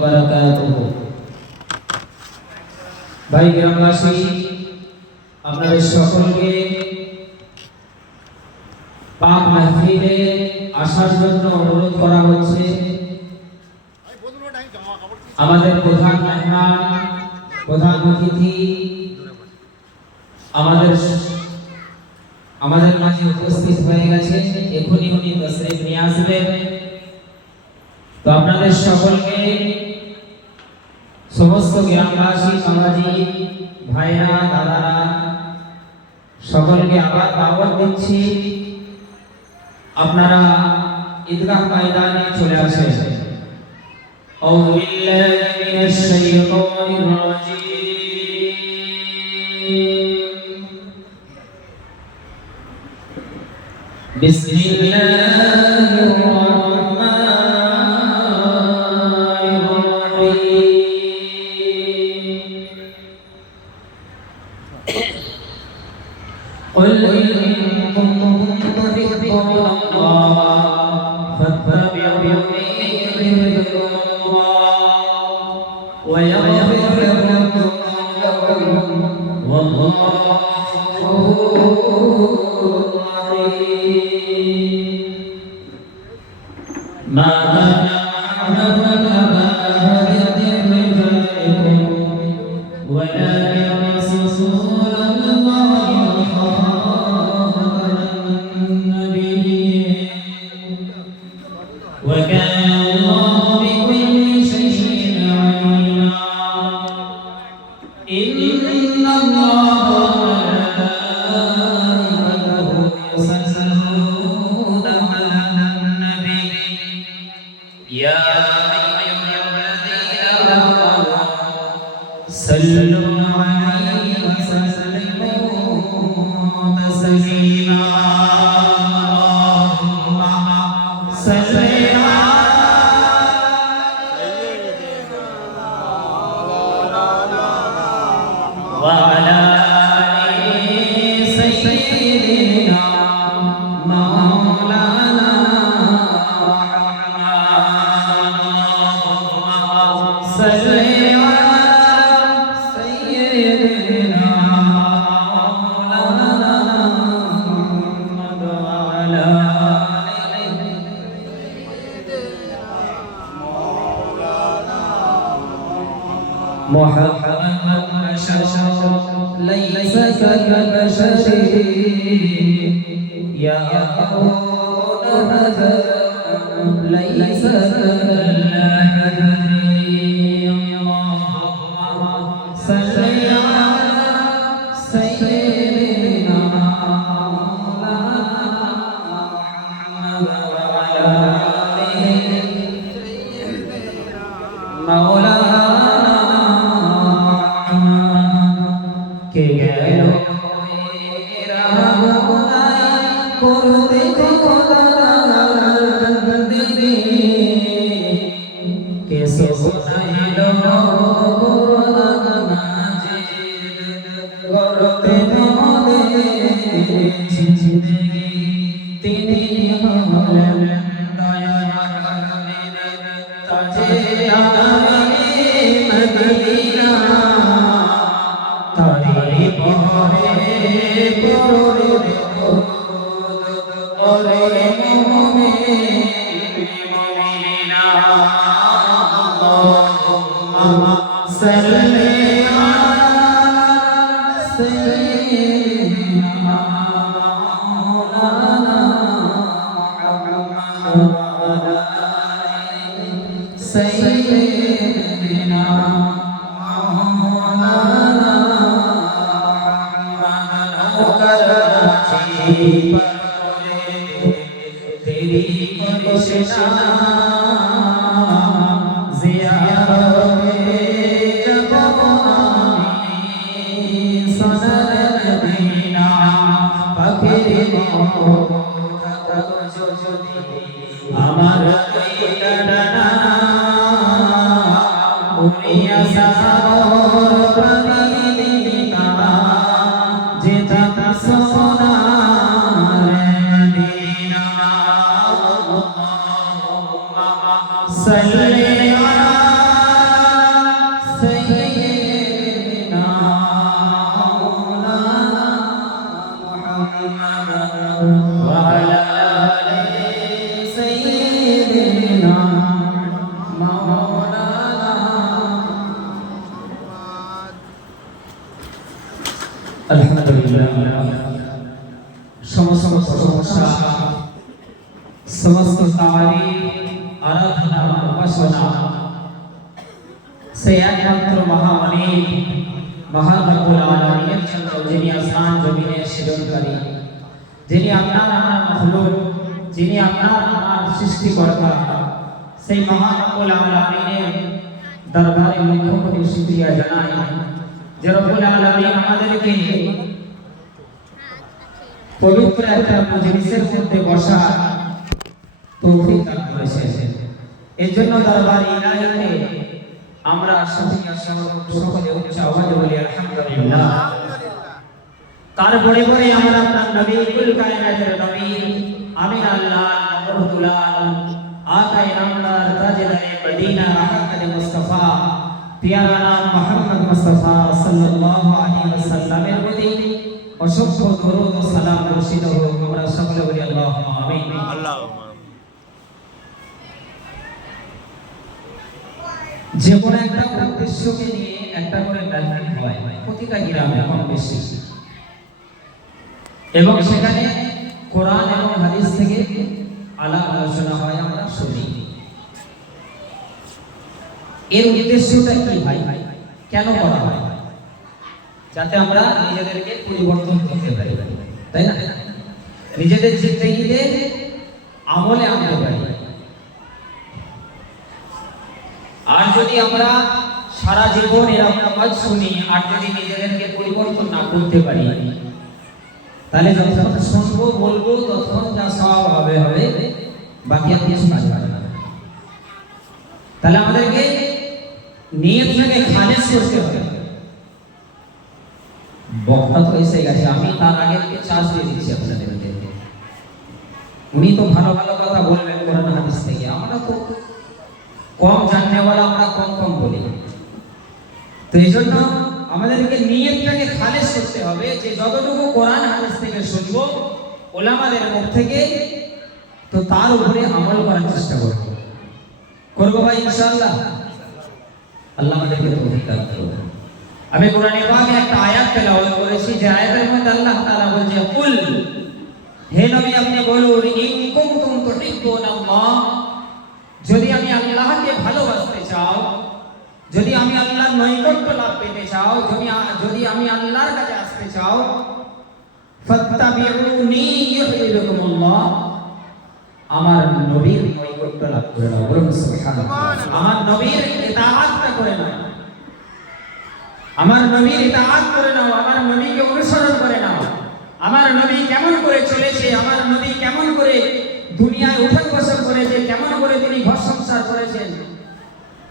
বারাকাতুহু। ভাই গ্রামবাসী, আপনাদের সকলকে পাক মাহফিলে আসার জন্য অনুরোধ করা হচ্ছে। আমাদের প্রধান মেহমান, প্রধান অতিথি আমাদের মাঝে উপস্থিত হয়ে গেছে। এখনই উনি তশরিফ নিয়ে আসবেন। তো আপনাদের সকলকে, সমস্ত গ্রামবাসী, সামাজিক ভাইরা, দাদারা, সকলকে আবার দাওয়াত দিচ্ছি, আপনারা ঈদগাহ ময়দানে চলে আসেন। আউযু বিল্লাহি মিনাশ শাইতানির রাজীম। বিসমিল্লাহির রাহমানির রাহিম। قل إن كنتم تحبون الله فاتبعوني يحببكم الله ويغفر لكم ذنوبكم والله غفور رحيم. ما كان محمد أبا أحد من رجالكم ولكن رسول الله وخاتم النبيين وكان الله بكل شيء عليما. إن الله وملائكته يصلون على النبي يا أيها الذين آمنوا صلوا عليه وسلموا تسليما. اللهم صل وعلى آل سيدنا مولانا محمد. صل على سيدنا مولانا محمد وعلى آل محمد بشر ليس كالبشر يقول هذا ليس كالأحد. اللهم صل على سيدنا مولانا محمد وعلى آله مولانا কে গেল করতে কে শোনাইল কোরআন মাজিদ করতে তিনি হলেন দয়াময় তাজে মদিনা তারি পরে পরে ওরে মুমিনা আল্লাহুম্মা সাল্লি আলা সাইয়্যিদিনা মাওলানা মুহাম্মদ ওয়া আলা আলি সাইয়্যিদিনা तेरी कोशिशना ज़ियारते जब आमी सनर मदीना फकीर আমার ডানা উনিয়া সাগর প্রাণীতা যেটা সোনা মদিনা। اللهم صل على আলহামদুলিল্লাহ সমস্ত প্রশংসা সমস্ত তারিফ আরাধনা উপাসনা সেই একমাত্র মহামালিক মহান রব্বুল আলামিনের জন্য, যিনি আসমান জমিনের সৃজনকারী, যিনি আপনার আমার মাখলুক, যিনি আপনার আমার সৃষ্টিকর্তা, সেই মহান রব্বুল আলামিনের দরবারে লক্ষ কোটি শুকরিয়া জানাই যে রব্বুল আলামিন আমাদেরকে পবিত্র একটা মজলিসের মধ্যে বসার তৌফিক দান করেছেন। এর জন্য দরবার ইলাহিতে আমরা সকলে উচ্চ আওয়াজে বলি আলহামদুলিল্লাহ। তারপরে পরে আমরা আপনার নবী কুল কায়নাতের নবী আমিন আল্লাহ নবুতুল্লাহ আকা ইনামদার তাজদারে মদিনা আহমদ মুস্তাফা পিয়ারা নাম মুহাম্মদ মুস্তাফা সাল্লাল্লাহু আলাইহি ওয়াসাল্লামের প্রতি অসংখ্য দরুদ ও সালাম বর্ষিত হোক। আমরা সকলে বলি আল্লাহুম্মা আমিন। আল্লাহুম্মা যে কোনো একটা উদ্দেশ্যকে নিয়ে একটা করে গান হয় প্রতিটা গ্রামে কম বেশি, এবং সেখানে কোরআন এবং হাদিস থেকে আলাপ আলোচনা হয়, আমরা শুনি। এর উদ্দেশ্যটা কি ভাই, কেন করা হয়? যাতে আমরা নিজেদেরকে পরিবর্তন করতে পারি, তাই না? নিজেদের জিন্দেগিতে আমলে আনতে পারি। আর যদি আমরা সারা জীবন এরকম কাজ শুনি আর যদি নিজেদেরকে পরিবর্তন না করতে পারি, তাহলে যতক্ষণ শুনবো বলবো ততক্ষণ যা সব হবে হবে, বাকি আর কিছু কাজ হবে না। তাহলে আমাদেরকে নিয়তটাকে খালেস করতে হবে। বক্তা তো এসে গেছে, আমি তার আগে চার্জ দিয়ে দিচ্ছি আপনাদেরকে। উনি তো ভালো ভালো কথা বলবেন কোরআন হাদিস থেকে, আমরা তো কম জাননেওয়ালা, আমরা কম কম বলি। তো এই জন্য আমাদেরকে নিয়তটাকে খালেস করতে হবে যে যতটুকু কোরআন হাদিস থেকে শুনবো ওলামাদের মুখ থেকে, তো তার উপরে আমল করার চেষ্টা করবো ভাই ইনশাআল্লাহ। আল্লাহ আমাদেরকে তৌফিক দান করুন। আমি কোরআনে পাকে একটা আয়াত তেলাওয়াত করেছি, যে আয়াতের মধ্যে আল্লাহ তাআলা বলছে, কুল, হে নবী আপনি বলুন, ইন কুনতুম তুহিব্বুনাল্লাহ, যদি আমি আল্লাহকে ভালোবাসতে চাও, যদি আমি আল্লাহর নৈকট্য লাভ পেতে চাও, যদি আমি আল্লাহর কাছে আসতে চাও, ফাত্তাবিউনি ইউহিব্বুকুমুল্লাহ, আমার নবীর নৈকট্য লাভ করে নাও। বলুন সুবহানাল্লাহ। আমার নবীর ইতাআতটা করে নাও, আমার নবীর ইতাআত করে নাও, আমার নবীকে অনুসরণ করে নাও। আমার নবী কেমন করে চলেছে, আমার নবী কেমন করে দুনিয়ায় উঠা বসা করেছে, কেমন করে তিনি ঘর সংসার করেছেন,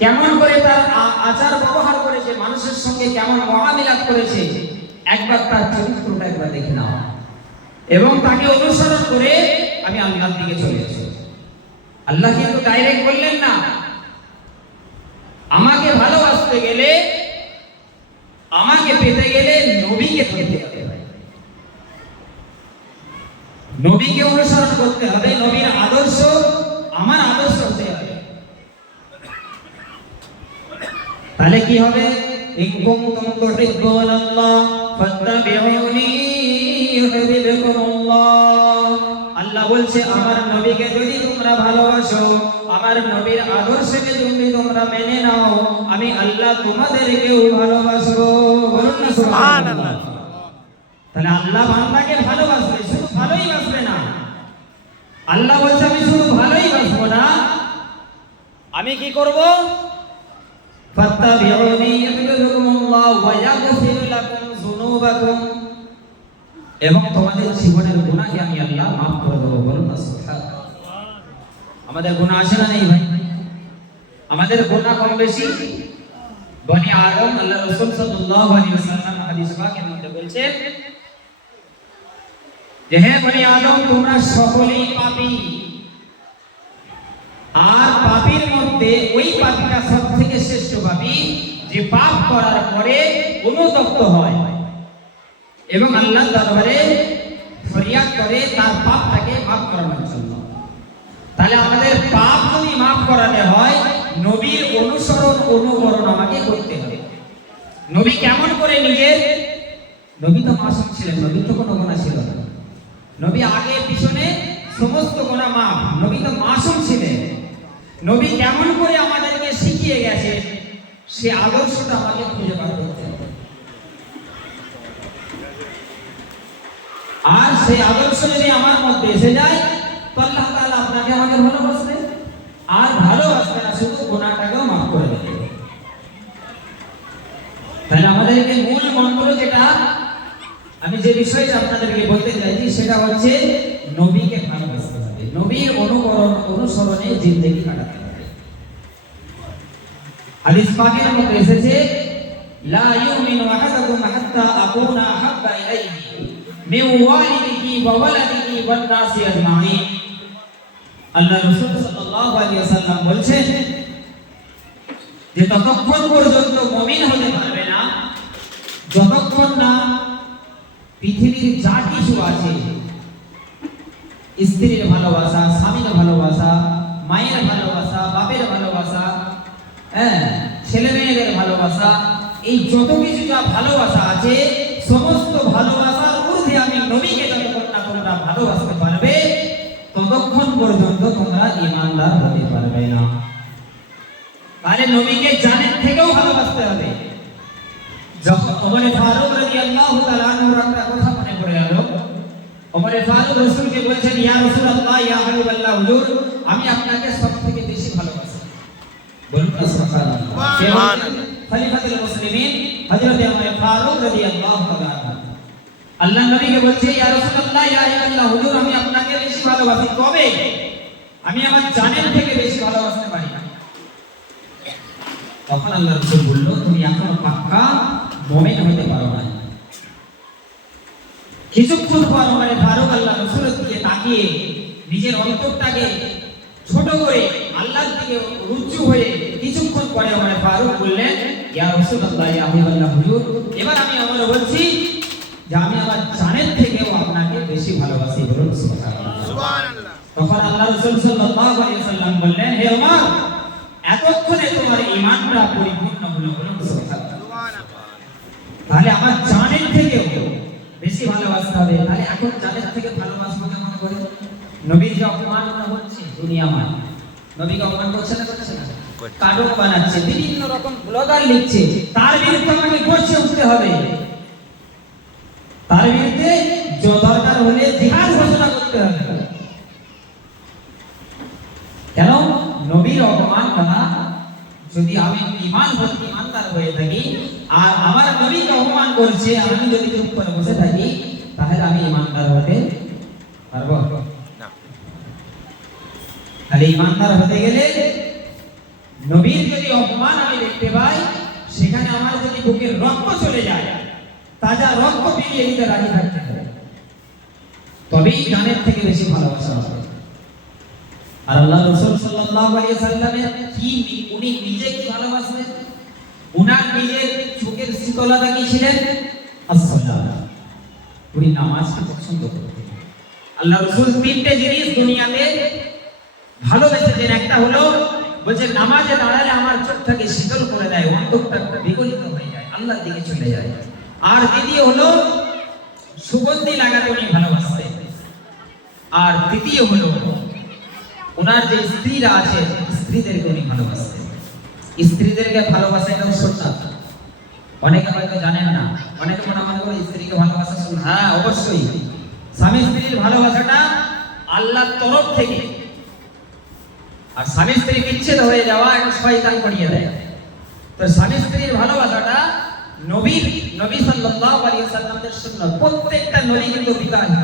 কেমন করে তার আচার ব্যবহার করেছে, মানুষের সঙ্গে কেমন মুআমিলাত করেছে, একবার তার চরিত্রটা একবার দেখে নাও, এবং তাকে অনুসরণ করে আমি আল্লাহর দিকে চলে এসেছি। আল্লাহ কিন্তু ডাইরেক্ট বললেন না, আমাকে ভালোবাসতে গেলে, আমাকে পেতে গেলে নবীকে পেতে হবে, নবীকে অনুসরণ করতে হবে, নবীর আদর্শ আমার আদর্শ হতে হবে। তাহলে কি হবে? ইন কুনতুম তুহিব্বুনাল্লাহ ফাত্তাবিউনি ইউহিব্বুকুমুল্লাহ। আল্লাহ বলছে, আমার নবীকে যদি তোমরা ভালোবাসো, আমার নবীর আদর্শকে যদি তোমরা মেনে নাও, আমি আল্লাহ তোমাদেরকেও ভালোবাসবো। বলুন না সুবহানাল্লাহ। তাহলে আল্লাহ বান্দাকে ভালোবাসবে, শুধু ভালোই বাসবে না। আল্লাহ বলছে, আমি শুধু ভালোই বাসবো না, আমি কি করব? ফাত্তাবিউনি ইউহিব্বুকুমুল্লাহ ওয়া ইয়াগফির লাকুম যুনুবাকুম, এবং তোমাদের জীবনের গুনাহকে আমি আল্লাহ maaf করে দেব। বলুন না সুবহানাল্লাহ। আমাদের গুনাহ আছে না নেই ভাই? আমাদের গুনাহ কম বেশি। বনি আদম, আল্লাহ রাসূল সাল্লাল্লাহু আলাইহি ওয়াসাল্লাম হাদিস পাকের মধ্যে বলছেন যে, হে বনি আদম, তোমরা সকলেই পাপী, আর পাপীর মধ্যে ওই পাপীটা সবথেকে শ্রেষ্ঠ পাপী যে পাপ করার পরে অনুতপ্ত হয় এবং আল্লাহর দরবারে ফরিয়াদ করে তার পাপটাকে maaf করানোর জন্য। তাহলে আমাদের পাপ যদি maaf করাতে হয়, নবীর অনুসরণ অনুকরণ আমাকে করতে হবে। নবী কেমন করে নিজের নবী তো মাসুম ছিলেন, নবী তো কোনো গুনাহ ছিল না। নবী আগে পিছনে সমস্ত গুনাহ মাফ, নবী তো মাসুম ছিলেন। নবী কেমন করে আমাদেরকে শিখিয়ে গেছে সে আদর্শটা আমাকে খুঁজে বার করতে হবে। আর সেই আদর্শ যদি আমার মধ্যে এসে যায় তো আল্লাহ তাআলা আপনাকে আমাকে ভালোবাসবে, আর ভালোবাসবে না শুধু গুনাহটাকেও মাফ করে দেবে। তাহলে আমাদেরকে মূল মন্ত্র যেটা আমি যে বিষয়টা আপনাদেরকে বলতে চাইছি সেটা হচ্ছে নবীকে ভালোবাসতে হবে, নবীর অনুসরণে জিন্দেগি কাটাতে হবে। হাদিস পাকের মধ্যে এসেছে লা ইউমিনু আহাদুকুম হাত্তা আকুনা আহাব্বা ইলাইহি মিন ওয়ালিদিহি ওয়া ওয়ালাদিহি ওয়ান নাসি আজমাইন। আল্লাহ রাসূল সাল্লাল্লাহু আলাইহি ওয়াসাল্লাম বলছেন যে ততক্ষণ পর্যন্ত মুমিন হতে পারবে না যতক্ষণ না পৃথিবীর যা কিছু আছে, স্ত্রীর ভালোবাসা, স্বামীর ভালোবাসা, মায়ের ভালোবাসা, বাপের ভালোবাসা, ছেলে মেয়েদের ভালোবাসা, এই যত কিছু যা ভালোবাসা আছে সমস্ত ভালোবাসার ঊর্ধ্বে আমি নবীকে যতক্ষণ না তোমরা ভালোবাসতে পারবে ততক্ষণ পর্যন্ত তোমরা ঈমানদার হতে পারবে না। তাহলে নবীকে জানের থেকেও ভালোবাসতে হবে। যখন ওমর ফারুক রাদিয়াল্লাহু তাআলা আনহুর একটা কথা মনে পড়ে গেল, ওমর ফারুক রাসূলকে বলেছেন ইয়া রাসূলুল্লাহ ইয়া হাবিবাল্লাহ হুজুর আমি আপনাকে সবথেকে বেশি ভালোবাসি। বলুন সুবহানাল্লাহ। খলিফাতুল মুসলিমিন হযরত ওমর ফারুক রাদিয়াল্লাহু তাআলা আল্লাহর নবীকে বলছে ইয়া রাসূলুল্লাহ ইয়া হাবিবাল্লাহ হুজুর আমি আপনাকে বেশি ভালোবাসি, তবে আমি আমার জানের থেকে বেশি ভালোবাসতে পারি না। তখন আল্লাহ রাসূল বলল তুমি এখনো পাক্কা মুমিন হতে পারো না। কিছুক্ষণ পর ওমর ফারুক আল্লাহ রাসূলের দিকে তাকিয়ে নিজের অন্তরটাকে ছোট করে আল্লাহর দিকে রুজু হয়ে কিছুক্ষণ পরে ওমর ফারুক বললেন ইয়া রাসূলুল্লাহ ইয়া হাবিবাল্লাহ হুজুর এবার আমি ওমর বলছি যে আমি আমার জানের থেকেও আপনাকে বেশি ভালোবাসি। বলুন সুবহানাল্লাহ। তখন আল্লাহ রাসূল সাল্লাল্লাহু আলাইহি ওয়াসাল্লাম বললেন হে ওমর এতক্ষণে তোমার ঈমানটা পরিপূর্ণ হলো। বলুন সুবহানাল্লাহ। তাহলে আমার জানের থেকেও বেশি ভালোবাসতে হবে। তাহলে এখন জানের থেকে ভালোবাসবো কেমন করে? নবীর যে অপমান হচ্ছে দুনিয়া মান, নবীকে অপমান করছে না করছে না? কারণ বানাচ্ছে, বিভিন্ন রকম ব্লগার লিখছে, তার বিরুদ্ধে আমাকে গর্জে উঠতে হবে, তার বিরুদ্ধে দরকার হলে জিহাদ ঘোষণা করতে হবে। কেন? নবীর অপমান করা, যদি আমি ঈমানদার হয়ে থাকি আর আমার নবীকে অপমান করছে আমি যদি চুপ করে বসে থাকি তাহলে আমি ঈমানদার হতে পারবো না। তাহলে ঈমানদার হতে গেলে নবীর যদি অপমান আমি দেখতে পাই সেখানে আমার যদি বুকের রক্ত চলে যায়, তাজা রক্ত বিলিয়ে দিতে রাজি থাকতে হবে, তবেই জানের থেকে বেশি ভালোবাসা হবে। আর আল্লাহ রাসূল সাল্লাল্লাহু আলাইহি সাল্লামের কি উনি নিজে কি ভালোবাসলেন, উনার নিজের চোখের শীতলতা কি ছিলেন? as-সালাত। উনি নামাজকে পছন্দ করতেন। আল্লাহ রাসূল তিনটে জিনিস দুনিয়াতে ভালোবেসেছেন, একটা হলো বলছে নামাজে দাঁড়ালে আমার চোখটাকে শীতল করে দেয়, অন্তরটা বিগলিত হয়ে যায়, আল্লাহর দিকে চলে যায়। আর দ্বিতীয় হলো সুগন্ধি লাগাতে উনি ভালোবাসতেন। আর তৃতীয় হলো ওনার যে স্ত্রীরা আছে স্ত্রীদেরকে উনি ভালোবাসতেন। স্ত্রীদেরকে ভালোবাসা এটা সুন্নাত, অনেকে হয়তো জানেন না, অনেকে মনে করে স্ত্রীকে ভালোবাসা সুন্নাত। হ্যাঁ অবশ্যই, স্বামী স্ত্রীর ভালোবাসাটা আল্লাহর তরফ থেকে, আর স্বামী স্ত্রী বিচ্ছেদ হয়ে যাওয়া এটা শয়তান করিয়ে দেয়। তো স্বামী স্ত্রীর ভালোবাসাটা নবী সাল্লাল্লাহু আলাইহি ওয়াসাল্লামের সুন্নাত। প্রত্যেকটা নবী কিন্তু বিবাহিত,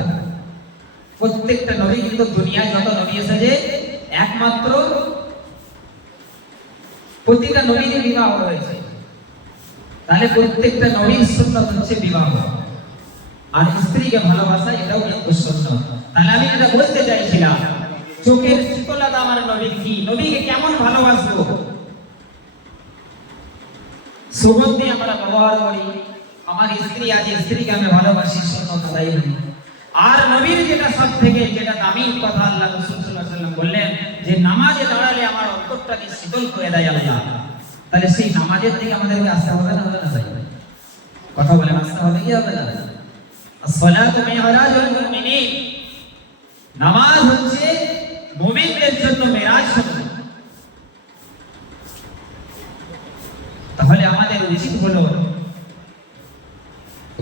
প্রত্যেকটা নবী কিন্তু দুনিয়ায় যত নবী এসেছে একমাত্র প্রতিটা নবীর বিবাহ হয়েছে। তাহলে প্রত্যেকটা নবীর সুন্নাত হচ্ছে বিবাহ, আর স্ত্রীকে ভালোবাসা এটাও কিন্তু সুন্নাত। তাহলে আমি এটা বলতে চাইছিলাম চোখের শীতলতা আমার নবীর কি, নবীকে কেমন ভালোবাসবো, সুগন্ধি আমরা ব্যবহার করি, আমার স্ত্রী আছে স্ত্রীকে আমি ভালোবাসি, সুন্নাত আদায় করি। আর নবীর যেটা সব থেকে যেটা দামি কথা আল্লাহ রাসূল সাল্লাল্লাহু আলাইহি ওয়াসাল্লাম বললেন যে নামাজে দাঁড়ালে আমার অন্তরটাকে শীতল করে দেয় আল্লাহ। তাহলে সেই নামাজের থেকে আমাদেরকে আসতে হবে না, হবে না? কথা বলেন আসতে হবে কি হবে না? আসসালাতু মিরাজুল মুমিনিন, নামাজ হচ্ছে মুমিনদের জন্য মেরাজ সময়। তাহলে আমাদের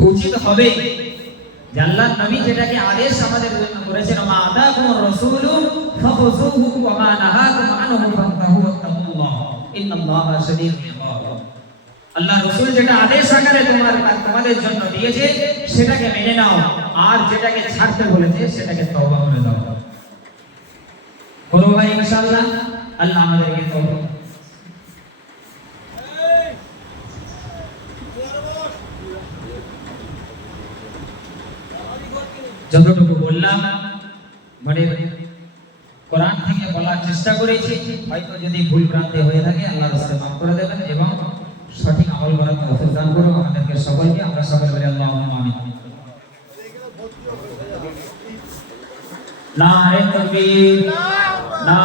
উচিত হবে যে আল্লাহর নবী যেটাকে আদেশ আমাদের জন্য করেছেন, মা আতাকুমুর রাসূলু ফাখুযুহু ওয়া মা নাহাকুম আনহু ফান্তাহু ওয়াত্তাকুল্লাহ ইন্নাল্লাহা শাদীদুল ইকাব। আল্লাহ রাসূল যেটা আদেশ আকারে তোমাদের জন্য দিয়েছে সেটাকে মেনে নাও, আর যেটাকে ছাড়তে বলেছে সেটাকে তওবা করে দাও। করো ভাই ইনশাআল্লাহ, আল্লাহ আমাদেরকে তওবা যতটুকু বললাম মানে কোরআন থেকে বলার চেষ্টা করেছি, হয়তো যদি ভুল ভ্রান্তি হয়ে থাকে আল্লাহর কাছে মাফ করে দেবেন এবং সঠিক আমল করার তৌফিক দান করুন আমাদেরকে সকলকে। আমরা সকলে বলি আল্লাহুম্মা আমিন। নারে তাকবীর, না